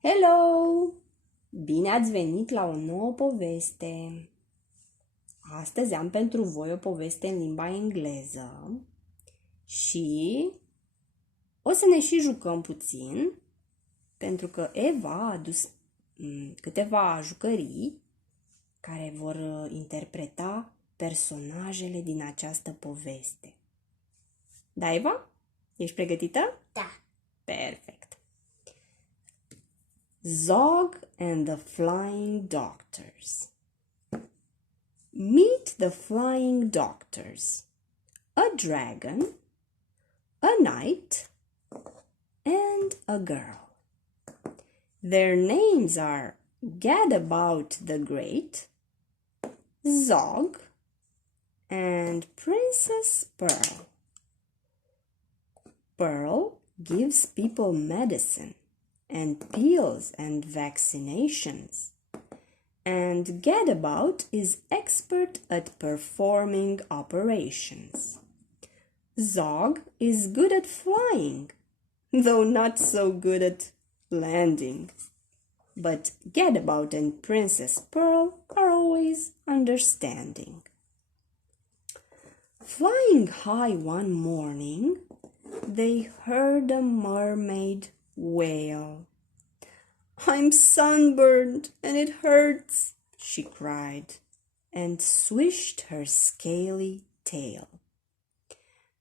Hello! Bine ați venit la o nouă poveste! Astăzi am pentru voi o poveste în limba engleză și o să ne și jucăm puțin, pentru că Eva a adus câteva jucării care vor interpreta personajele din această poveste. Da, Eva? Ești pregătită? Da. Perfect! Zog and the Flying Doctors. Meet the Flying Doctors, a dragon, a knight, and a girl. Their names are Gadabout the Great, Zog, and Princess Pearl. Pearl gives people medicine and pills and vaccinations. And Gadabout is expert at performing operations. Zog is good at flying, though not so good at landing. But Gadabout and Princess Pearl are always understanding. Flying high one morning, they heard a mermaid wail. "I'm sunburned and it hurts," she cried, and swished her scaly tail.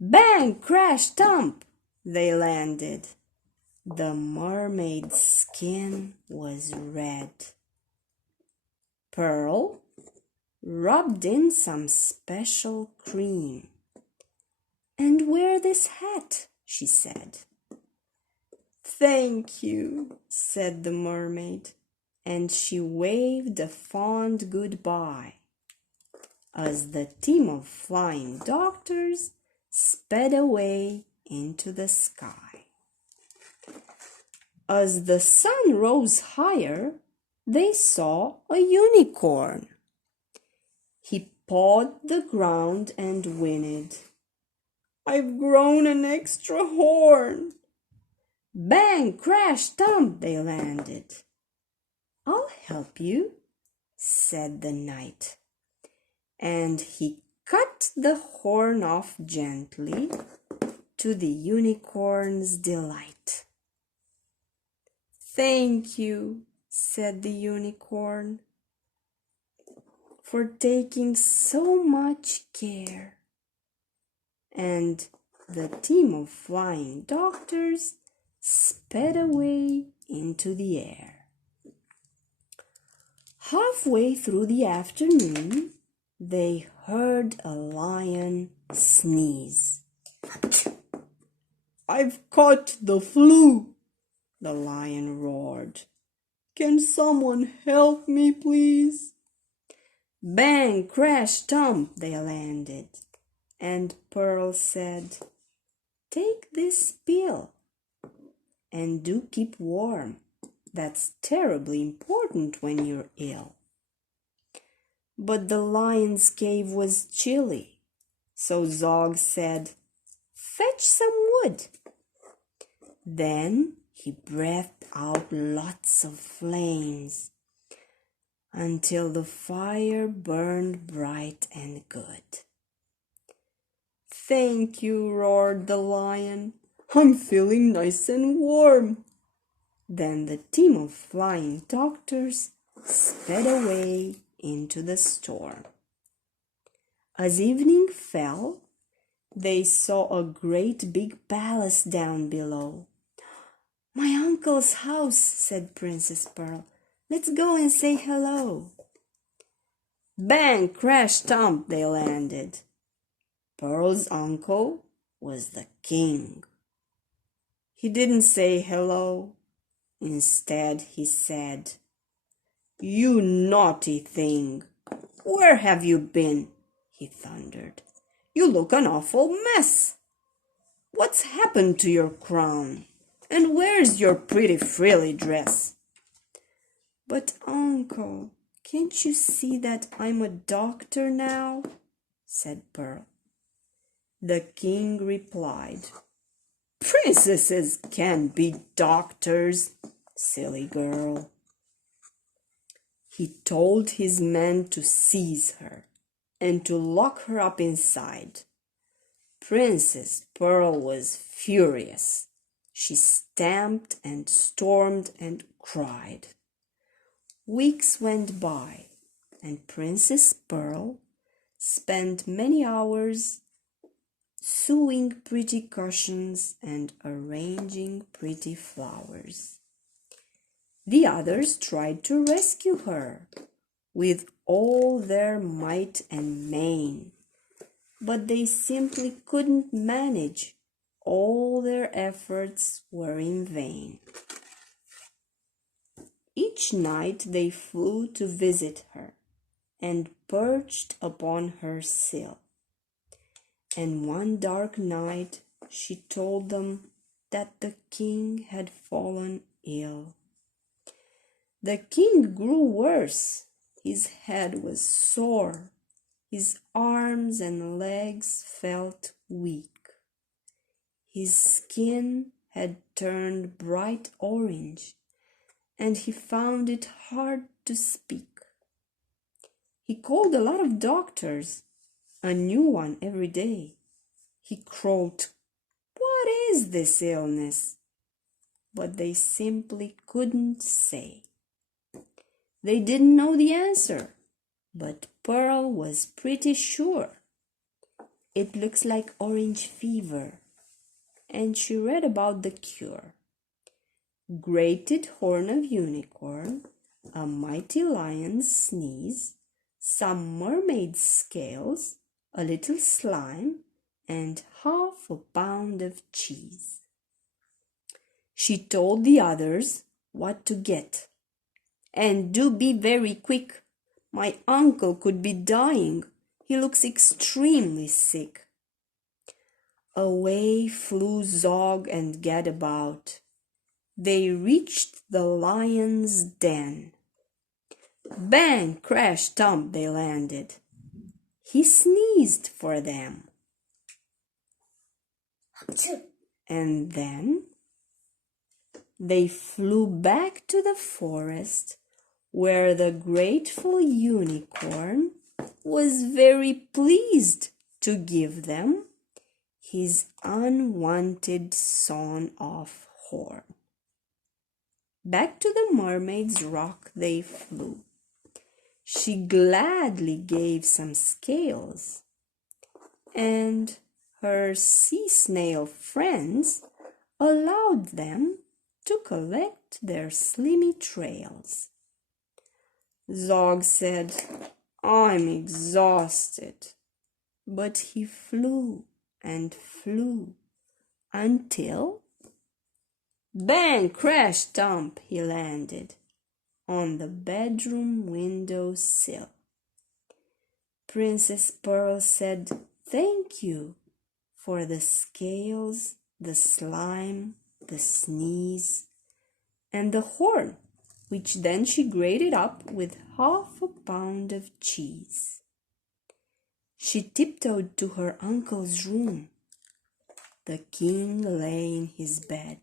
Bang, crash, thump, they landed. The mermaid's skin was red. Pearl rubbed in some special cream. "And wear this hat," she said. "Thank you," said the mermaid, and she waved a fond goodbye as the team of flying doctors sped away into the sky. As the sun rose higher, they saw a unicorn. He pawed the ground and whinnied, "I've grown an extra horn." Bang, crash, thump, they landed. "I'll help you," said the knight, and he cut the horn off gently, to the unicorn's delight. "Thank you," said the unicorn, "for taking so much care." And the team of flying doctors sped away into the air. Halfway through the afternoon, they heard a lion sneeze. "I've caught the flu," the lion roared. "Can someone help me, please?" Bang, crash, thump, they landed, and Pearl said, "Take this pill. And do keep warm. That's terribly important when you're ill." But the lion's cave was chilly, so Zog said, "Fetch some wood." Then he breathed out lots of flames until the fire burned bright and good. "Thank you," roared the lion. "I'm feeling nice and warm." Then the team of flying doctors sped away into the storm. As evening fell, they saw a great big palace down below. "My uncle's house," said Princess Pearl. "Let's go and say hello." Bang, crash, thump, they landed. Pearl's uncle was the king. He didn't say hello. Instead, he said, "You naughty thing! Where have you been?" he thundered. "You look an awful mess. What's happened to your crown? And where's your pretty frilly dress?" "But, uncle, can't you see that I'm a doctor now?" said Pearl. The king replied, "Princesses can't be doctors. silly girl. He told his men to seize her and to lock her up inside. Princess Pearl was furious. She stamped and stormed and cried. Weeks went by, and Princess Pearl spent many hours sewing pretty cushions and arranging pretty flowers. The others tried to rescue her with all their might and main, but they simply couldn't manage. All their efforts were in vain. Each night they flew to visit her and perched upon her sill. And one dark night she told them that the king had fallen ill. The king grew worse. His head was sore. His arms and legs felt weak. His skin had turned bright orange, and he found it hard to speak. He called a lot of doctors, a new one every day. He croaked, "What is this illness?" But they simply couldn't say. They didn't know the answer, but Pearl was pretty sure. It looks like orange fever, and she read about the cure. Grated horn of unicorn, a mighty lion's sneeze, some mermaid scales, a little slime, and 1/2 pound of cheese. She told the others what to get. "And do be very quick. My uncle could be dying. He looks extremely sick." Away flew Zog and Gadabout. They reached the lion's den. Bang, crash, thump, they landed. He sneezed for them. And then they flew back to the forest, where the grateful unicorn was very pleased to give them his unwanted sawn-off horn. Back to the mermaid's rock they flew. She gladly gave some scales, and her sea snail friends allowed them to collect their slimy trails. Zog said, "I'm exhausted," but he flew and flew until bang, crash, thump, he landed on the bedroom window sill. Princess Pearl said, "Thank you for the scales, the slime, the sneeze, and the horn," which then she grated up with 1/2 pound of cheese. She tiptoed to her uncle's room. The king lay in his bed.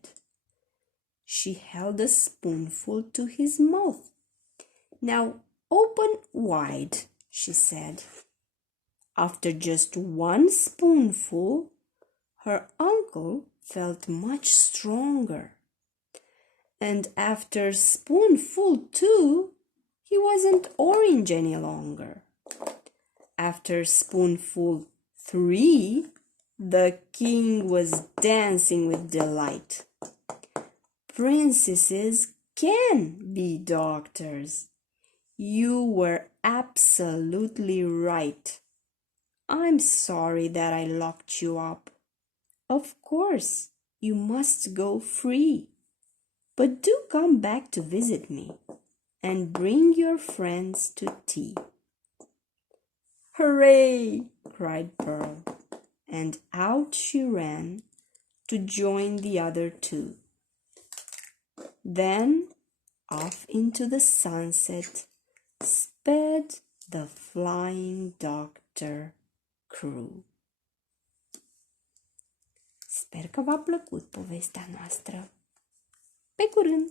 She held a spoonful to his mouth. "Now open wide," she said. After just one spoonful, her uncle felt much stronger. And after spoonful 2, he wasn't orange any longer. After spoonful 3, the king was dancing with delight. Princesses can be doctors. You were absolutely right. I'm sorry that I locked you up. Of course, you must go free. But do come back to visit me and bring your friends to tea." "Hooray!" cried Pearl, and out she ran to join the other two. Then off into the sunset sped the Flying Doctor crew. Sper că v-a plăcut povestea noastră. Pe curând!